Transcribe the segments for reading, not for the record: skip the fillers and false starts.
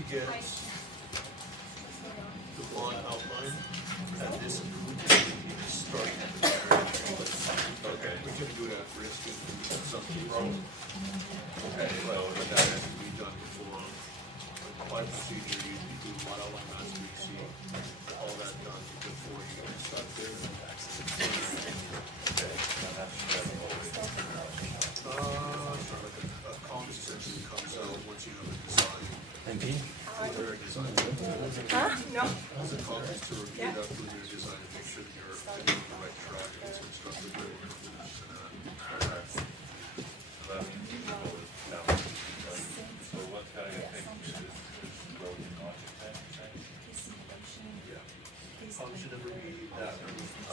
to get the bond outline and this starting at the very Okay. we can do it at risk if something wrong. Okay, well, But that has to be done before. By procedure, you do what outline master exceed, all that done before you start there. okay, now that's always. A column essentially comes out once you have a design. MP? Preliminary design. No. The column is to review that preliminary design and make sure that you're on the right track and it's constructed right. So what kind of thing is road and architect? Yeah. Column should never be that.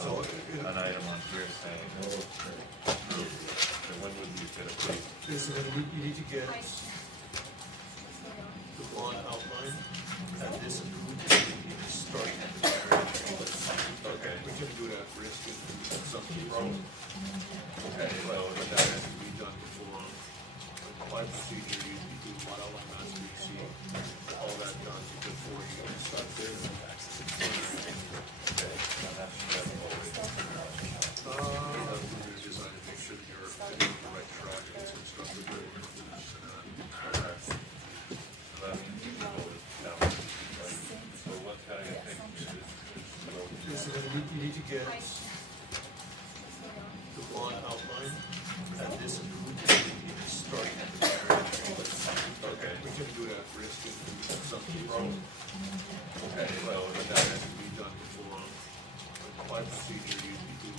So, An item on here saying, so when would you get a plate? you need to get the bond outline and this starting at the very Okay. we can do it at risk if something wrong. Okay, well, But that has to be done before. By procedure, you do what outline master exceed, all that done before you start there. okay, now that's always. Preliminary design to make sure that you're on the right track and it's constructed right. So what kind of thing is road? You need to get the bond outline and this starting at the very Okay. we can do it at risk if something wrong. Okay, well, But that has to be done before. By procedure, you do